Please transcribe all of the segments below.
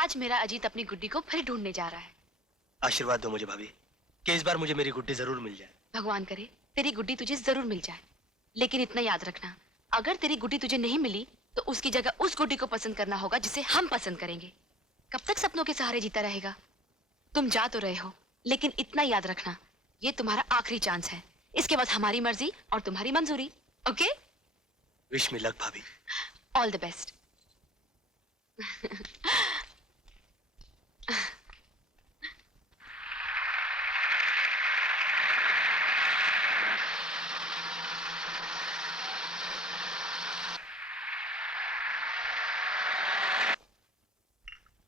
आज मेरा अजीत अपनी गुड्डी को फिर ढूंढने जा रहा है। आशीर्वाद दो मुझे भाभी कि इस बार मुझे मेरी गुड्डी जरूर मिल जाए। भगवान करे तेरी गुड्डी तुझे जरूर मिल जाए, लेकिन इतना याद रखना, अगर तेरी गुड्डी तुझे नहीं मिली तो उसकी जगह उस गुड्डी को पसंद करना होगा जिसे हम पसंद करेंगे। कब तक सपनों के सहारे जीता रहेगा? तुम जा तो रहे हो, लेकिन इतना याद रखना, ये तुम्हारा आखिरी चांस है। इसके बाद हमारी मर्जी और तुम्हारी मंजूरी। ओके? विश मी लक भाभी। All the best.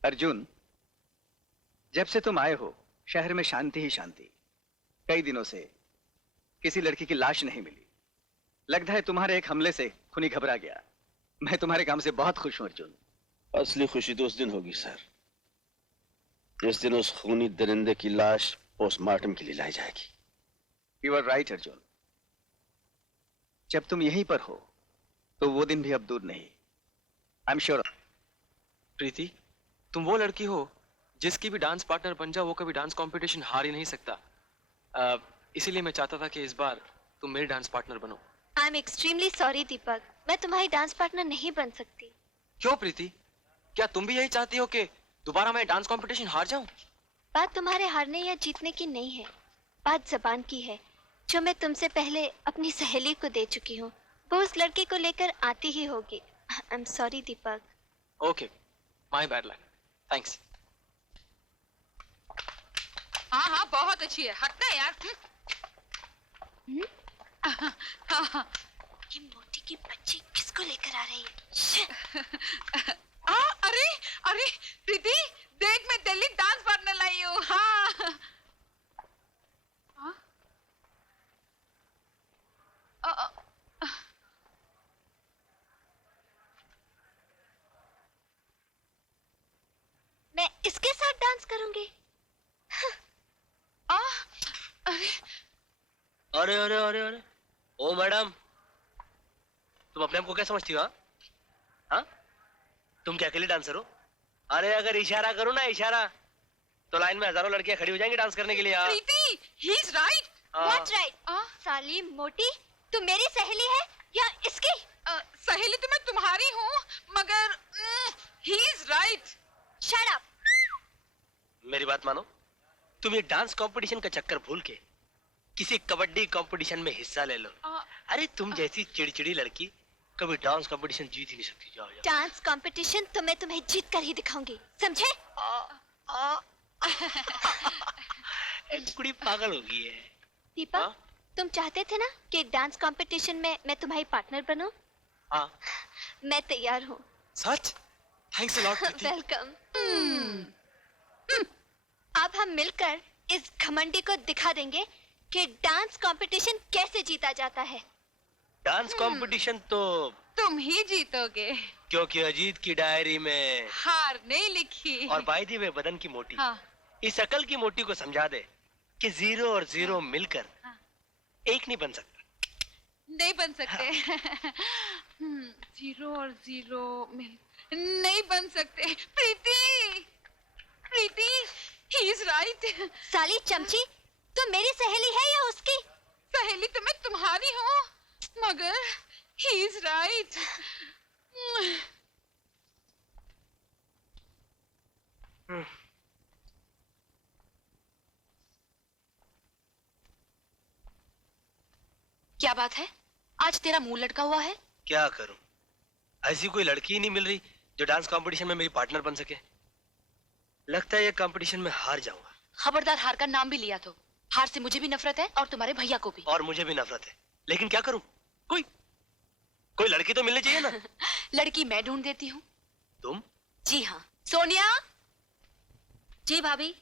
अर्जुन, जब से तुम आए हो शहर में शांति ही शांति। कई दिनों से किसी लड़की की लाश नहीं मिली। लगता है तुम्हारे एक हमले से खूनी घबरा गया। मैं तुम्हारे काम से बहुत खुश हूं अर्जुन। असली खुशी तो उस दिन होगी सर, जिस दिन उस खूनी दरिंदे की लाश पोस्टमार्टम के लिए लाई जाएगी। You are right Arjun. जब तुम यहीं पर हो तो वो दिन भी अब दूर नहीं। I am sure. प्रीति, तुम वो लड़की हो जिसकी भी डांस पार्टनर बन जाओ वो कभी डांस कंपटीशन हार ही नहीं सकता। इसीलिए मैं चाहता था कि इस बार तुम मेरी डांस पार्टनर बनो। आई एम एक्सट्रीमली सॉरी दीपक, मैं तुम्हारी डांस पार्टनर नहीं बन सकती। क्यों प्रीति, क्या तुम भी यही चाहती हो कि दोबारा मैं डांस कंपटीशन हार जाऊं? बात तुम्हारे हारने या जीतने की नहीं है, बात जबान की है, जो मैं तुमसे पहले अपनी सहेली को दे चुकी हूँ। वो उस लड़के को लेकर आती ही होगी। I am sorry Deepak. Okay, my bad luck. Thanks. हाँ हाँ बहुत अच्छी है, हटना यार। ये मोटी की बच्ची किसको लेकर आ रही है? अरे अरे प्रीति देख, मैं दिल्ली डांस पार्टनर लाई हूँ। हाँ मैं इसके साथ डांस करूंगी। अरे अरे अरे अरे ओ मैडम, तुम अपने आप को क्या समझती हो? हाँ, तुम क्या अकेले डांसर हो? अरे अगर इशारा करो ना इशारा, तो लाइन में हजारों लड़कियां खड़ी हो जाएंगी डांस करने के लिए। Preeti, he is right. What right? साली मोटी, तू मेरी सहेली है या इसकी? सहेली तो मैं तुम्हारी हूँ, मगर ही इज राइट। Shut up. मेरी बात मानो, तुम ये डांस कंपटीशन का चक्कर भूल के किसी कबड्डी कंपटीशन में हिस्सा ले लो। अरे तुम जैसी चिड़चिड़ी लड़की कभी डांस कंपटीशन जीत ही नहीं सकती। जाओ जाओ। डांस कंपटीशन तो मैं तुम्हें जीत कर ही दिखाऊंगी, समझे? एक कुड़ी पागल हो गई है। दीपक, तुम चाहते थे ना कि डांस कंपटीशन में मैं तुम्हारी पार्टनर बनूं? हाँ। मैं तैयार हूँ। सच? Thanks a lot Preeti. Welcome. अब हम मिलकर इस घमंडी को दिखा देंगे कि डांस कंपटीशन कैसे जीता जाता है। डांस कंपटीशन तो तुम ही जीतोगे, क्योंकि अजीत की डायरी में हार नहीं लिखी। और बाय द वे बदन की मोटी। हाँ। इस अकल की मोटी को समझा दे कि जीरो और जीरो मिलकर एक नहीं बन सकता। नहीं बन सकते। जीरो और जीरो मिल नहीं बन सकते। प्रीति, प्रीति, ही इज राइट। साली चमची, तुम मेरी सहेली है या उसकी? सहेली तो मैं तुम्हारी हूँ, मगर ही इज राइट। क्या बात है, आज तेरा मुंह लटका हुआ है? क्या करूं, ऐसी कोई लड़की ही नहीं मिल रही जो डांस कंपटीशन में मेरी पार्टनर बन सके। लगता है ये कंपटीशन में हार जाऊंगा। खबरदार हार का नाम भी लिया तो। हार से मुझे भी नफरत है और तुम्हारे भैया को भी। और मुझे भी नफरत है, लेकिन क्या करूं? कोई लड़की तो मिलनी चाहिए ना। लड़की मैं ढूंढ देती हूँ। तुम? जी हाँ। सोनिया। जी भाभी।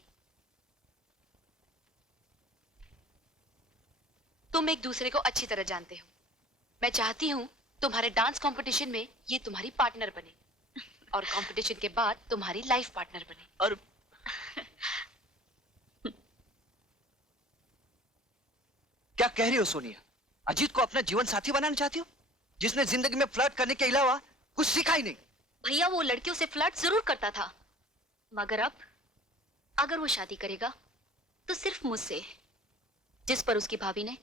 तुम एक दूसरे को अच्छी तरह जानते हो। मैं चाहती हूँ तुम्हारे डांस कंपटीशन में ये तुम्हारी पार्टनर बने और कंपटीशन के बाद तुम्हारी लाइफ पार्टनर बने। और क्या कह रही हो सोनिया? अजीत को अपना जीवन साथी बनाना चाहती हो, जिसने जिंदगी में फ्लर्ट करने के अलावा कुछ सीखा ही नहीं? भैया वो लड़कियों से फ्लर्ट जरूर करता था, मगर अब अगर वो शादी करेगा तो सिर्फ मुझसे, जिस पर उसकी भाभी ने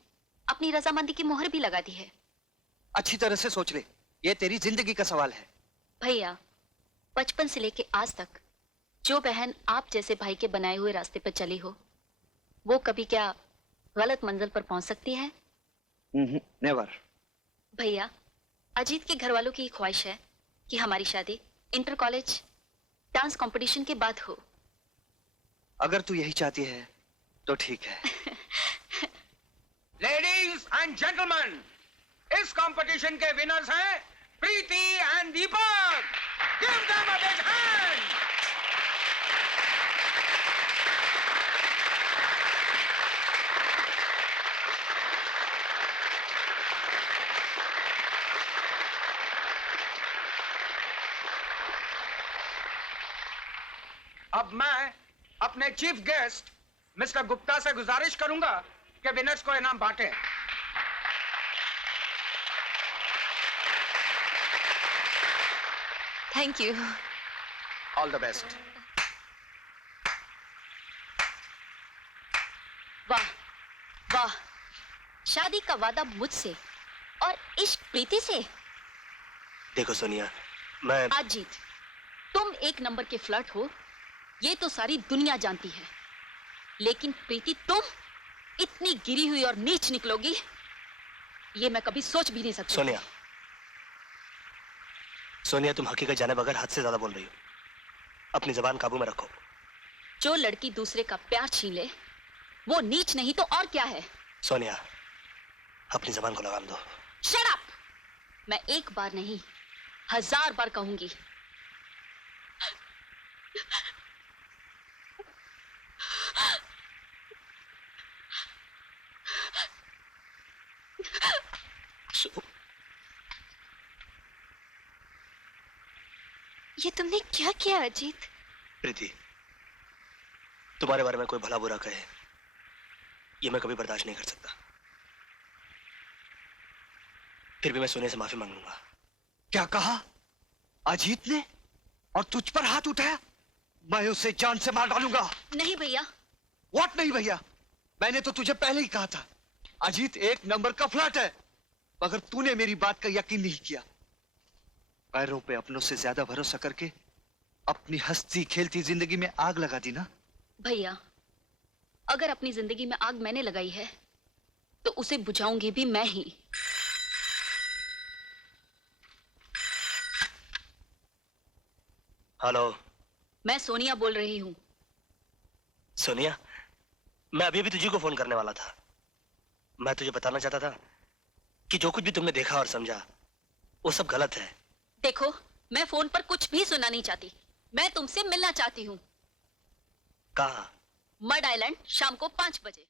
अपनी रजामंदी की मोहर भी लगा दी है। अच्छी तरह से सोच ले, ये तेरी जिंदगी का सवाल है। भैया, बचपन से लेके आज तक जो बहन आप जैसे भाई के बनाए हुए रास्ते पर चली हो, वो कभी क्या गलत मंजिल पर पहुंच सकती है? नेवर। भैया, अजीत के घर वालों की ख्वाहिश है कि हमारी शादी इंटर कॉलेज डांस कंपटीशन के बाद हो। अगर तू यही चाहती है तो ठीक है। लेडीज एंड जेंटलमैन, इस कंपटीशन के विनर्स हैं Preeti and Deepak. Give them a big hand. अब मैं अपने चीफ गेस्ट मिस्टर गुप्ता से गुजारिश करूंगा कि विनर्स को इनाम बांटें। Thank you. All the best. वाह वाह, शादी का वादा मुझसे और इश्क प्रीति से। देखो सोनिया, मैं अजीत, तुम एक नंबर के फ्लर्ट हो, ये तो सारी दुनिया जानती है, लेकिन प्रीति तुम इतनी गिरी हुई और नीच निकलोगी, ये मैं कभी सोच भी नहीं सकती। सोनिया, सोनिया तुम हकीकत जाने बगैर हद से ज्यादा बोल रही हो। अपनी जबान काबू में रखो। जो लड़की दूसरे का प्यार छीन ले वो नीच नहीं तो और क्या है? सोनिया, अपनी जबान को लगाम दो। Shut up! मैं एक बार नहीं 1000 बार कहूंगी। ये तुमने क्या किया अजीत? प्रीति, तुम्हारे बारे में कोई भला बुरा कहे, ये मैं कभी बर्दाश्त नहीं कर सकता। फिर भी मैं सोने से माफी मांग लूंगा। क्या कहा? अजीत ने? और तुझ पर हाथ उठाया? मैं उसे जान से मार डालूंगा। नहीं भैया। व्हाट नहीं भैया? मैंने तो तुझे पहले ही कहा था, अजीत एक नंबर का फ्लर्ट है, मगर तूने मेरी बात का यकीन नहीं किया। पैरों पे अपनों से ज्यादा भरोसा करके अपनी हंसती खेलती जिंदगी में आग लगा दी ना। भैया, अगर अपनी जिंदगी में आग मैंने लगाई है तो उसे बुझाऊंगी भी मैं ही। हेलो, मैं सोनिया बोल रही हूँ। सोनिया, मैं अभी भी तुझे को फोन करने वाला था। मैं तुझे बताना चाहता था कि जो कुछ भी तुमने देखा और समझा वो सब गलत है। देखो, मैं फोन पर कुछ भी सुनना नहीं चाहती, मैं तुमसे मिलना चाहती हूँ। कहाँ? मड आइलैंड, शाम को 5 बजे।